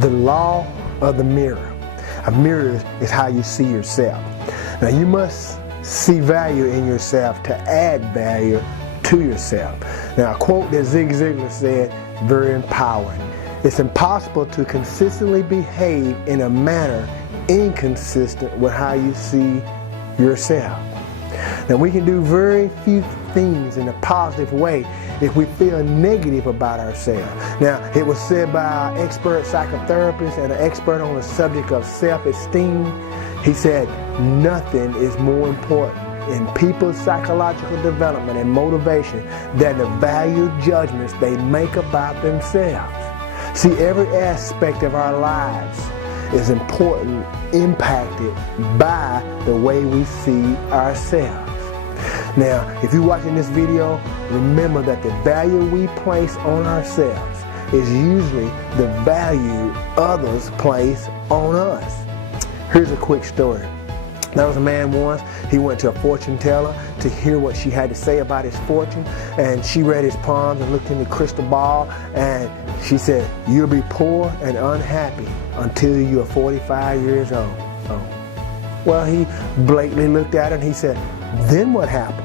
The law of the mirror. A mirror is how you see yourself. Now you must see value in yourself to add value to yourself. Now a quote that Zig Ziglar said, very empowering. It's impossible to consistently behave in a manner inconsistent with how you see yourself. Now we can do very few things in a positive way if we feel negative about ourselves. Now it was said by an expert psychotherapist and an expert on the subject of self-esteem. He said, nothing is more important in people's psychological development and motivation than the value judgments they make about themselves. See, every aspect of our lives is important, impacted by the way we see ourselves. Now, if you're watching this video, remember that the value we place on ourselves is usually the value others place on us. Here's a quick story. There was a man once, he went to a fortune teller to hear what she had to say about his fortune, and she read his palms and looked in the crystal ball, and she said, you'll be poor and unhappy until you are 45 years old. Well, he blatantly looked at her and he said, then what happens?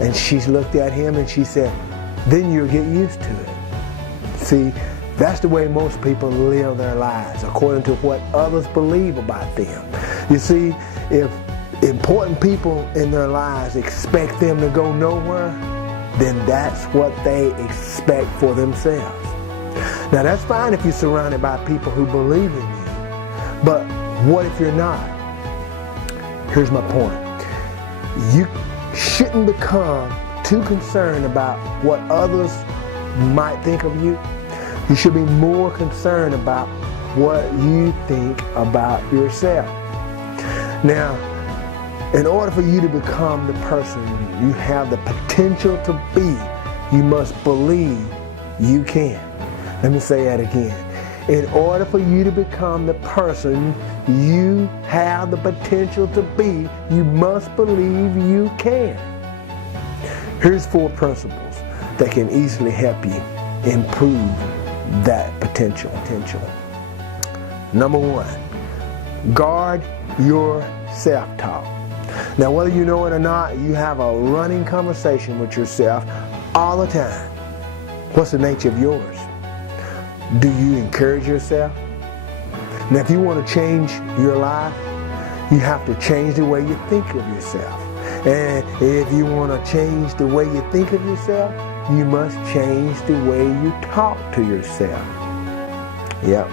And she looked at him and she said, then you'll get used to it. See, that's the way most people live their lives, according to what others believe about them. You see, if important people in their lives expect them to go nowhere, then that's what they expect for themselves. Now that's fine if you're surrounded by people who believe in you, but what if you're not? Here's my point. You shouldn't become too concerned about what others might think of you. You should be more concerned about what you think about yourself. Now, in order for you to become the person you have the potential to be, you must believe you can. Let me say that again. In order for you to become the person you have the potential to be, you must believe you can. Here's 4 principles that can easily help you improve that potential. Number 1, guard your self-talk. Now, whether you know it or not, you have a running conversation with yourself all the time. What's the nature of yours? Do you encourage yourself? Now, if you want to change your life, you have to change the way you think of yourself. And if you want to change the way you think of yourself, you must change the way you talk to yourself. Yep.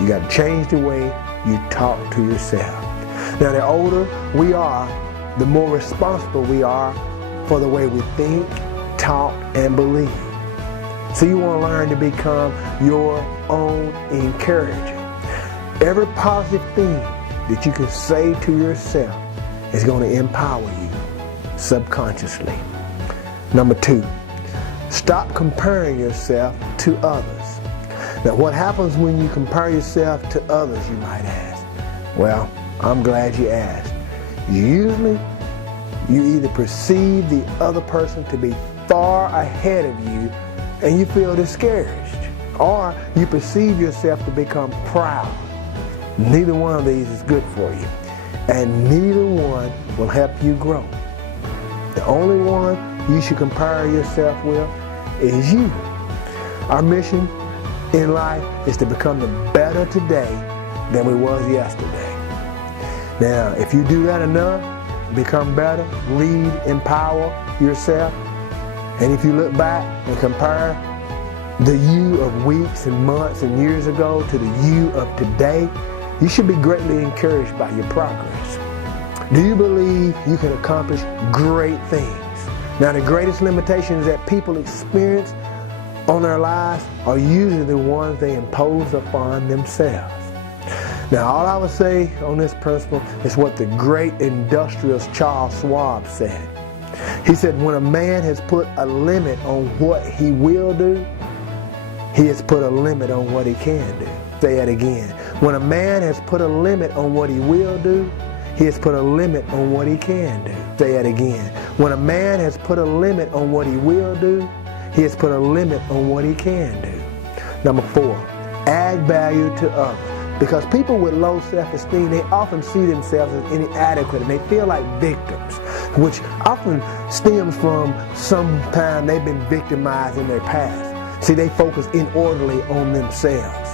You got to change the way you talk to yourself. Now, the older we are, the more responsible we are for the way we think, talk, and believe. So you want to learn to become your own encourager. Every positive thing that you can say to yourself is going to empower you subconsciously. Number 2, stop comparing yourself to others. Now, what happens when you compare yourself to others, you might ask? Well, I'm glad you asked. Usually, you either perceive the other person to be far ahead of you and you feel discouraged, or you perceive yourself to become proud. Neither one of these is good for you, and neither one will help you grow. The only one you should compare yourself with is you. Our mission in life is to become the better today than we was yesterday. Now, if you do that enough, become better, lead, empower yourself, and if you look back and compare the you of weeks and months and years ago to the you of today, you should be greatly encouraged by your progress. Do you believe you can accomplish great things? Now, the greatest limitations that people experience on their lives are usually the ones they impose upon themselves. Now, all I would say on this principle is what the great industrialist Charles Schwab said. He said, when a man has put a limit on what he will do, he has put a limit on what he can do. Say that again. When a man has put a limit on what he will do, he has put a limit on what he can do. Say that again. When a man has put a limit on what he will do, he has put a limit on what he can do. Number 4, add add value to others. Because people with low self-esteem, they often see themselves as inadequate and they feel like victims, which often stems from some time they've been victimized in their past. See, they focus inordinately on themselves.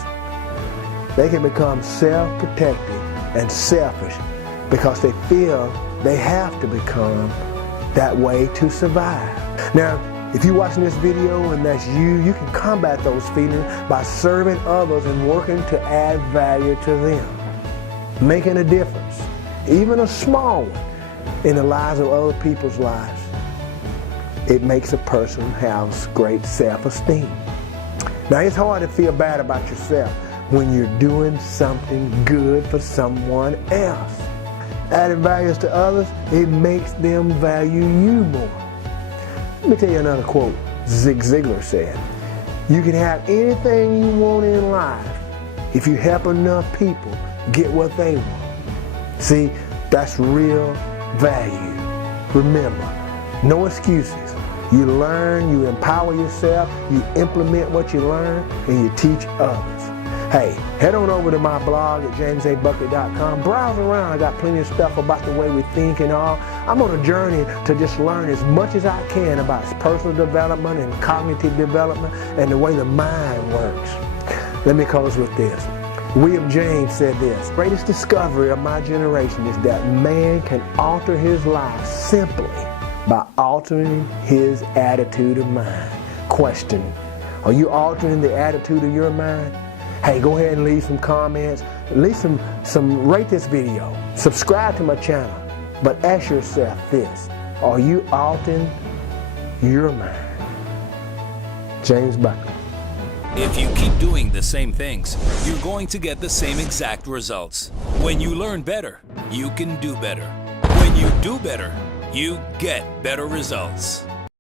They can become self-protective and selfish because they feel they have to become that way to survive. Now, if you're watching this video and that's you can combat those feelings by serving others and working to add value to them. Making a difference, even a small one, in the lives of other people's lives. It makes a person have great self-esteem. Now, it's hard to feel bad about yourself when you're doing something good for someone else. Adding values to others, it makes them value you more. Let me tell you another quote Zig Ziglar said. You can have anything you want in life if you help enough people get what they want. See, that's real value. Remember, no excuses. You learn, you empower yourself, you implement what you learn, and you teach others. Hey, head on over to my blog at jamesabuckley.com. Browse around. I got plenty of stuff about the way we think and all. I'm on a journey to just learn as much as I can about personal development and cognitive development and the way the mind works. Let me close with this. William James said this: the greatest discovery of my generation is that man can alter his life simply by altering his attitude of mind. Question: are you altering the attitude of your mind? Hey, go ahead and leave some comments, leave some rate this video, subscribe to my channel, but ask yourself this: are you altering your mind? James Buckley. If you keep doing the same things, you're going to get the same exact results. When you learn better, you can do better. When you do better, you get better results.